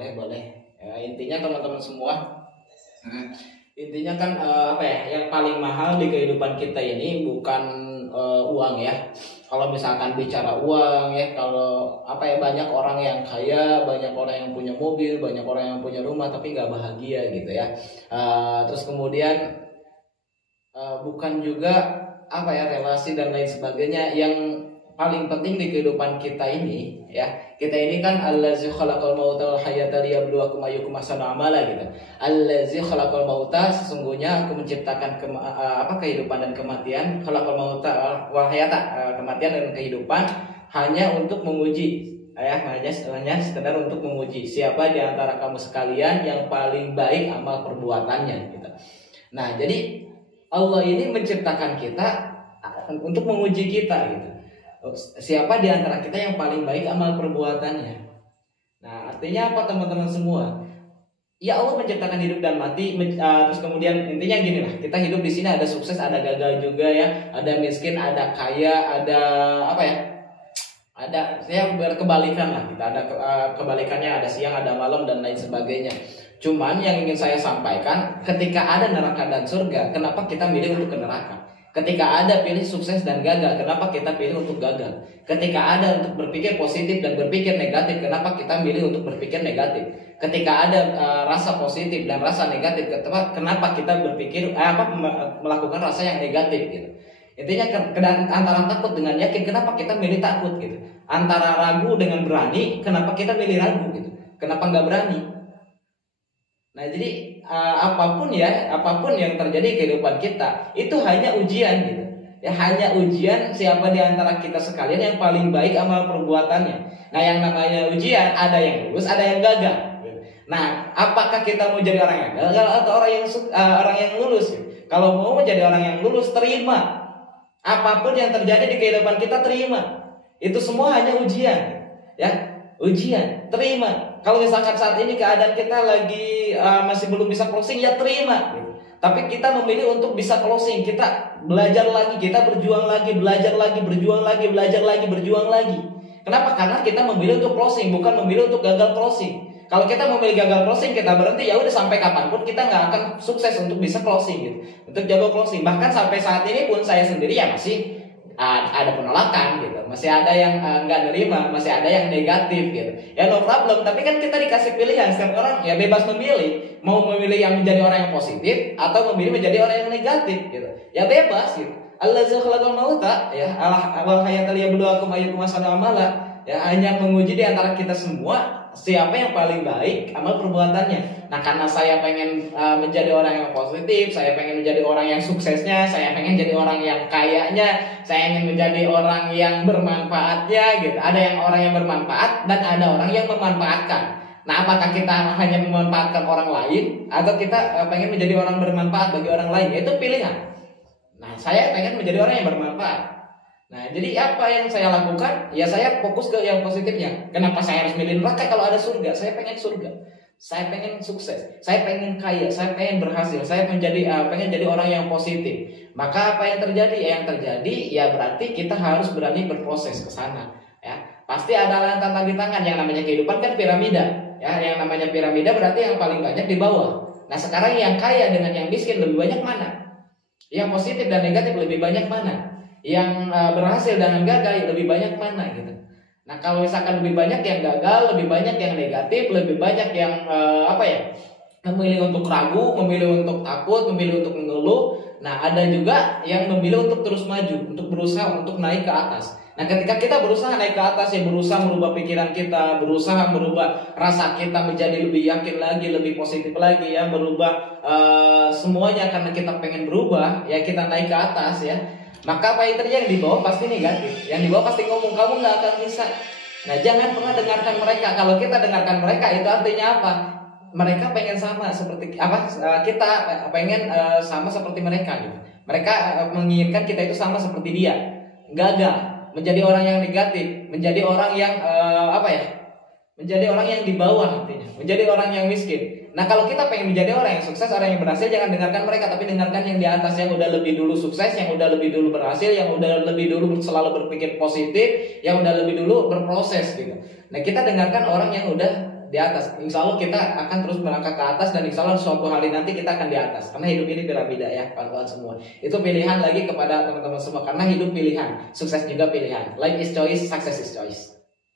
Boleh, boleh. Ya, intinya teman-teman semua, intinya kan apa ya? Yang paling mahal di kehidupan kita ini bukan uang ya. Kalau misalkan bicara uang ya, kalau apa ya, banyak orang yang kaya, banyak orang yang punya mobil, banyak orang yang punya rumah tapi nggak bahagia gitu ya. Terus kemudian bukan juga apa ya, relasi dan lain sebagainya yang paling penting di kehidupan kita ini ya. Kita ini kan allazi khalaqal mauta wal hayata liyabluwakum ayyukum ahsanu amala gitu. Allazi khalaqal mauta, sesungguhnya aku menciptakan kehidupan dan kematian, khalaqal mauta wal hayata, kematian dan kehidupan hanya untuk menguji ya, hanya sekedar untuk menguji siapa di antara kamu sekalian yang paling baik amal perbuatannya gitu. Nah, jadi Allah ini menciptakan kita untuk menguji kita gitu. Siapa di antara kita yang paling baik amal perbuatannya. Nah, artinya apa teman-teman semua? Ya, Allah menciptakan hidup dan mati, terus kemudian intinya gini lah, kita hidup di sini ada sukses, ada gagal juga ya, ada miskin, ada kaya, ada apa ya? Ada saya berkebalikan lah, kita ada kebalikannya, ada siang, ada malam dan lain sebagainya. Cuman yang ingin saya sampaikan, ketika ada neraka dan surga, kenapa kita milih untuk ke neraka? Ketika ada pilih sukses dan gagal, kenapa kita pilih untuk gagal? Ketika ada untuk berpikir positif dan berpikir negatif, kenapa kita milih untuk berpikir negatif? Ketika ada rasa positif dan rasa negatif, kenapa kita berpikir melakukan rasa yang negatif gitu? Intinya antara takut dengan yakin, kenapa kita milih takut gitu? Antara ragu dengan berani, kenapa kita milih ragu gitu? Kenapa nggak berani? Nah, jadi apapun yang terjadi di kehidupan kita itu hanya ujian gitu. Ya, hanya ujian siapa di antara kita sekalian yang paling baik amal perbuatannya. Nah, yang namanya ujian, ada yang lulus, ada yang gagal. Nah, apakah kita mau jadi orang yang gagal atau orang yang lulus? Kalau mau menjadi orang yang lulus, terima. Apapun yang terjadi di kehidupan kita, terima. Itu semua hanya ujian. Ya, ujian, terima. Kalau misalkan saat ini keadaan kita lagi masih belum bisa closing, ya terima. Tapi kita memilih untuk bisa closing. Kita belajar lagi, kita berjuang lagi, belajar lagi, berjuang lagi, belajar lagi, berjuang lagi. Kenapa? Karena kita memilih untuk closing, bukan memilih untuk gagal closing. Kalau kita memilih gagal closing, kita berhenti, ya udah sampai kapanpun kita nggak akan sukses untuk bisa closing gitu, untuk jago closing. Bahkan sampai saat ini pun saya sendiri ya masih ada penolakan gitu, masih ada yang nggak nerima, masih ada yang negatif gitu. Ya no problem, tapi kan kita dikasih pilihan, setiap orang ya bebas memilih, mau memilih yang menjadi orang yang positif atau memilih menjadi orang yang negatif gitu. Ya bebas gitu. Allazi khalaqal mauta ya wal hayata liyabluwakum ayyukum ahsanu amala. Ya, hanya menguji di antara kita semua siapa yang paling baik amal perbuatannya. Nah, karena saya pengen menjadi orang yang positif, saya pengen menjadi orang yang suksesnya, saya pengen jadi orang yang kayanya, saya ingin menjadi orang yang bermanfaatnya gitu. Ada yang orang yang bermanfaat dan ada orang yang memanfaatkan. Nah, apakah kita hanya memanfaatkan orang lain atau kita pengen menjadi orang bermanfaat bagi orang lain? Itu pilihan. Nah, saya pengen menjadi orang yang bermanfaat. Nah, jadi apa yang saya lakukan? Ya saya fokus ke yang positifnya. Kenapa saya harus milih neraka kalau ada surga? Saya pengen surga. Saya pengen sukses. Saya pengen kaya. Saya pengen berhasil. Saya pengen jadi orang yang positif. Maka apa yang terjadi? Yang terjadi ya berarti kita harus berani berproses ke sana. Ya, pasti ada tantangan di tangan. Yang namanya kehidupan kan piramida. Ya, yang namanya piramida berarti yang paling banyak di bawah. Nah, sekarang yang kaya dengan yang miskin lebih banyak mana? Yang positif dan negatif lebih banyak mana? Yang berhasil dan yang gagal lebih banyak mana gitu. Nah, kalau misalkan lebih banyak yang gagal, lebih banyak yang negatif, lebih banyak yang memilih untuk ragu, memilih untuk takut, memilih untuk mengeluh. Nah, ada juga yang memilih untuk terus maju, untuk berusaha untuk naik ke atas. Nah, ketika kita berusaha naik ke atas, ya berusaha merubah pikiran kita, berusaha merubah rasa kita menjadi lebih yakin lagi, lebih positif lagi ya, merubah semuanya karena kita pengen berubah, ya kita naik ke atas ya. Maka apa yang terjadi di bawah pasti negatif. Yang di bawah pasti ngomong kamu nggak akan bisa. Nah, jangan pernah dengarkan mereka. Kalau kita dengarkan mereka itu artinya apa? Mereka pengen sama seperti kita pengen sama seperti mereka gitu. Mereka menginginkan kita itu sama seperti dia. Gagal, menjadi orang yang negatif, menjadi orang yang menjadi orang yang di bawah artinya, menjadi orang yang miskin. Nah, kalau kita pengen menjadi orang yang sukses, orang yang berhasil, jangan dengarkan mereka, tapi dengarkan yang di atas, yang udah lebih dulu sukses, yang udah lebih dulu berhasil, yang udah lebih dulu selalu berpikir positif, yang udah lebih dulu berproses gitu. Nah, kita dengarkan orang yang udah di atas. Insya Allah kita akan terus melangkah ke atas, dan insya Allah suatu hari nanti kita akan di atas. Karena hidup ini piramida ya kawan-kawan semua. Itu pilihan lagi kepada teman-teman semua, karena hidup pilihan, sukses juga pilihan. Life is choice, success is choice.